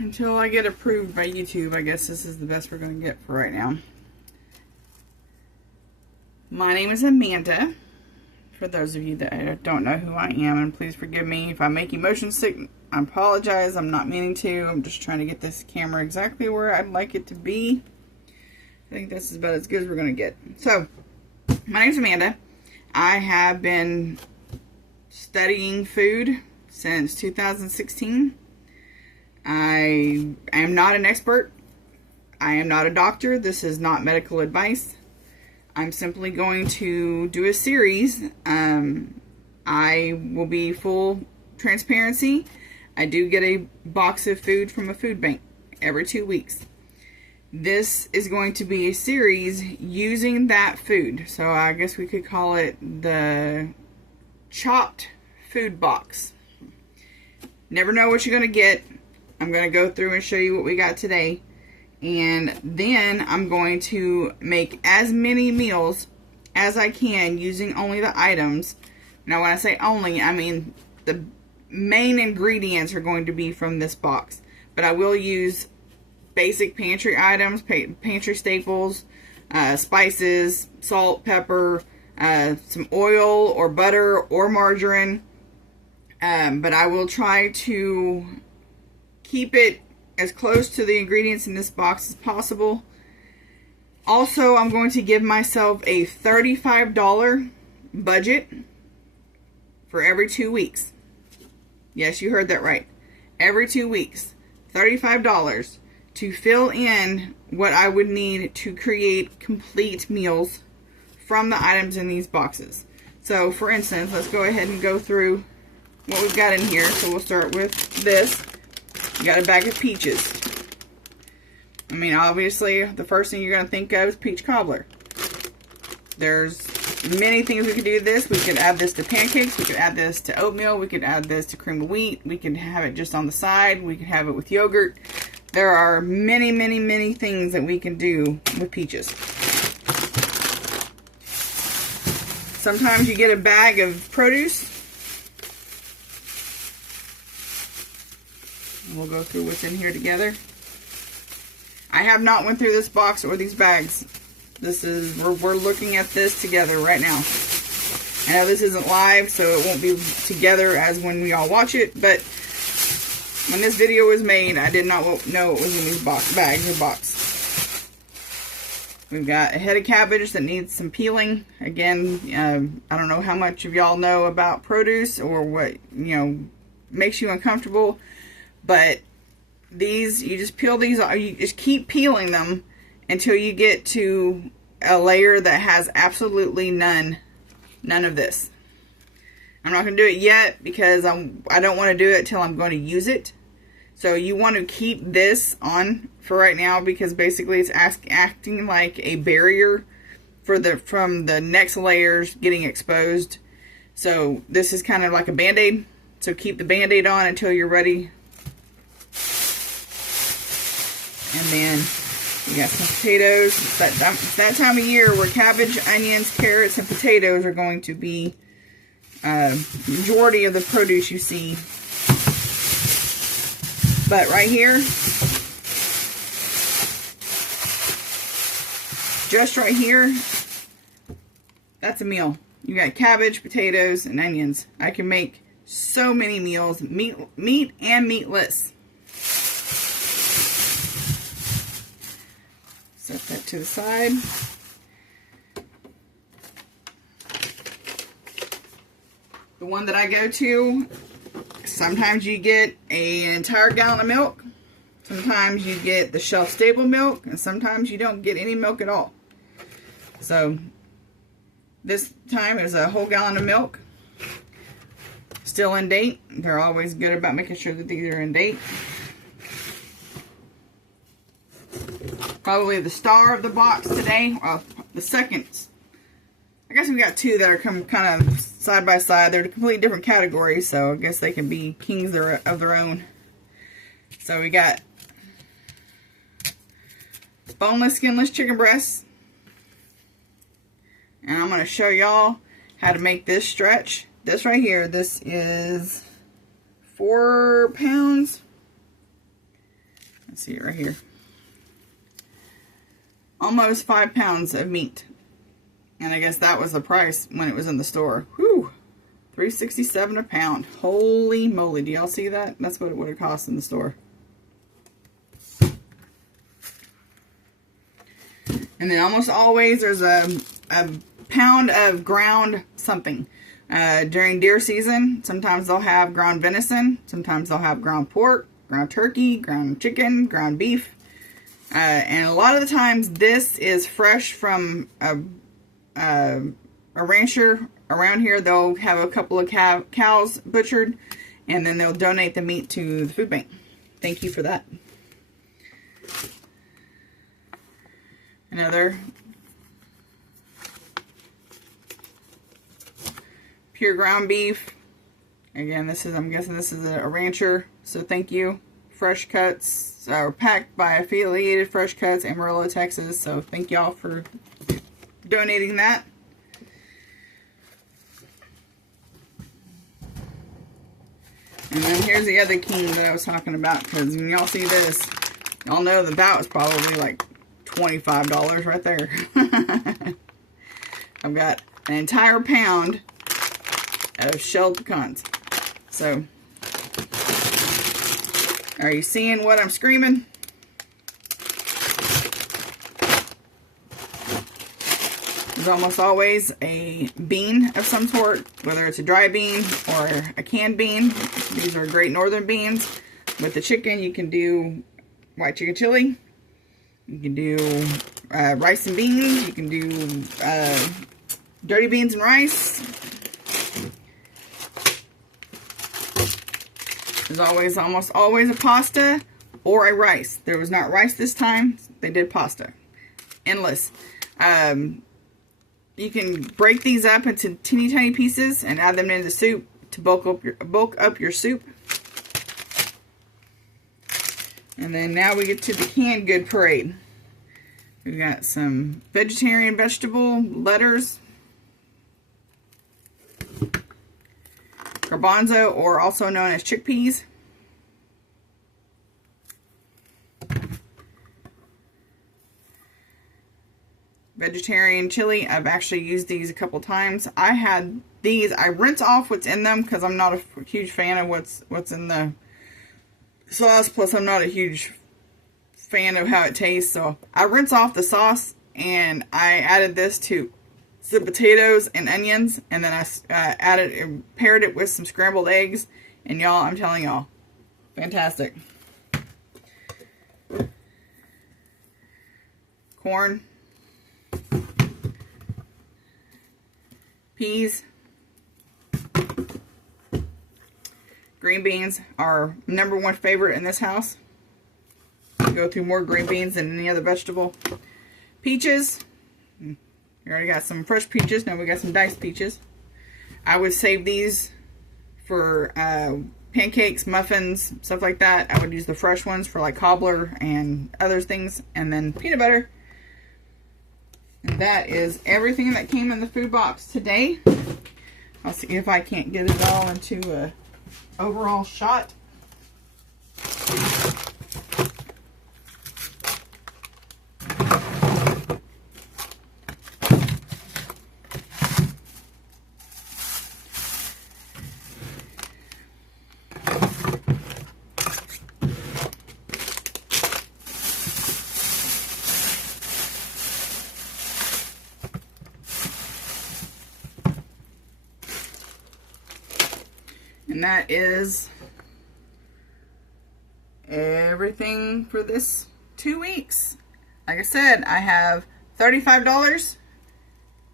until I get approved by YouTube. I guess this is the best we're going to get for right now. My name is Amanda, for those of you that don't know who I am, and please forgive me if I make you motion sick. I apologize. I'm not meaning to. I'm just trying to get this camera exactly where I'd like it to be. I think this is about as good as we're going to get. So, my name is Amanda. I have been studying food since 2016. I am not an expert. I am not a doctor. This is not medical advice. I'm simply going to do a series. I will be full transparency. I do get a box of food from a food bank every 2 weeks. This is going to be a series using that food. So I guess we could call it the chopped food box. Never know what you're going to get. I'm going to go through and show you what we got today. And then I'm going to make as many meals as I can using only the items. Now when I say only, I mean the main ingredients are going to be from this box. But I will use basic pantry items, pantry staples, spices, salt, pepper, some oil or butter or margarine. But I will try to keep it as close to the ingredients in this box as possible. Also, I'm going to give myself a $35 budget for every 2 weeks. Yes, you heard that right. Every 2 weeks. $35 to fill in what I would need to create complete meals from the items in these boxes. So, for instance, let's go ahead and go through what we've got in here. So we'll start with this. You got a bag of peaches. I mean, obviously, the first thing you're going to think of is peach cobbler. There's many things we could do with this. We could add this to pancakes. We could add this to oatmeal. We could add this to cream of wheat. We could have it just on the side. We could have it with yogurt. There are many, many, many things that we can do with peaches. Sometimes you get a bag of produce. We'll go through what's in here together. I have not went through this box or these bags. This is, we're looking at this together right now. I know this isn't live, so it won't be together as when we all watch it, but when this video was made, I did not know it was in these bags or box. We've got a head of cabbage that needs some peeling. Again, I don't know how much of y'all know about produce or what, makes you uncomfortable. But these, you just peel these, you just keep peeling them until you get to a layer that has absolutely none of this. I'm not going to do it yet because I don't want to do it till I'm going to use it. So you want to keep this on for right now because basically it's acting like a barrier from the next layers getting exposed. So this is kind of like a Band-Aid. So keep the Band-Aid on until you're ready. And then we got some potatoes. It's that time of year where cabbage, onions, carrots, and potatoes are going to be majority of the produce you see. But right here, just right here, that's a meal. You got cabbage, potatoes, and onions. I can make so many meals, meat and meatless. Set that to the side. The one that I go to, sometimes you get an entire gallon of milk. Sometimes you get the shelf-stable milk. And sometimes you don't get any milk at all. So, this time is a whole gallon of milk. Still in date. They're always good about making sure that these are in date. Probably the star of the box today. Well, the second. I guess we got two that are kind of side by side. They're completely different categories, so I guess they can be kings of their own. So we got boneless, skinless chicken breasts. And I'm going to show y'all how to make this stretch. This right here, this is 4 pounds. Let's see it right here. Almost 5 pounds of meat. And I guess that was the price when it was in the store. Whew. $3.67 a pound. Holy moly. Do y'all see that? That's what it would have cost in the store. And then almost always there's a pound of ground something. During deer season, sometimes they'll have ground venison. Sometimes they'll have ground pork, ground turkey, ground chicken, ground beef. And a lot of the times this is fresh from a rancher around here. They'll have a couple of cows butchered, and then they'll donate the meat to the food bank. Thank you for that. Another pure ground beef. Again, this is, I'm guessing this is a rancher, so thank you. Fresh cuts are packed by Affiliated Fresh Cuts, Amarillo, Texas. So thank y'all for donating that. And then here's the other king that I was talking about, because when y'all see this, y'all know that was probably like $25 right there. I've got an entire pound of shelled pecans. So, are you seeing what I'm screaming? There's almost always a bean of some sort, whether it's a dry bean or a canned bean. These are great northern beans. With the chicken, you can do white chicken chili. You can do rice and beans. You can do dirty beans and rice. There's always, almost always a pasta or a rice. There was not rice this time. They did pasta. Endless. You can break these up into teeny tiny pieces and add them into the soup to bulk up your soup. And then now we get to the canned good parade. We've got some vegetarian vegetable letters, garbanzo, or also known as chickpeas. Vegetarian chili. I've actually used these a couple times. I had these. I rinse off what's in them because I'm not a huge fan of what's in the sauce. Plus, I'm not a huge fan of how it tastes. So I rinse off the sauce, and I added this to some potatoes and onions, and then I added and paired it with some scrambled eggs. And y'all, I'm telling y'all, fantastic. Corn. Peas. Green beans are #1 favorite in this house. We go through more green beans than any other vegetable. Peaches. We already got some fresh peaches. Now we got some diced peaches. I would save these for pancakes, muffins, stuff like that. I would use the fresh ones for like cobbler and other things. And then peanut butter. And that is everything that came in the food box today. I'll see if I can't get it all into a overall shot. And that is everything for this 2 weeks. Like I said, I have $35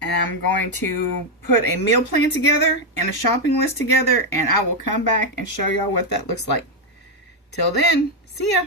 and I'm going to put a meal plan together and a shopping list together, and I will come back and show y'all what that looks like. Till then, see ya.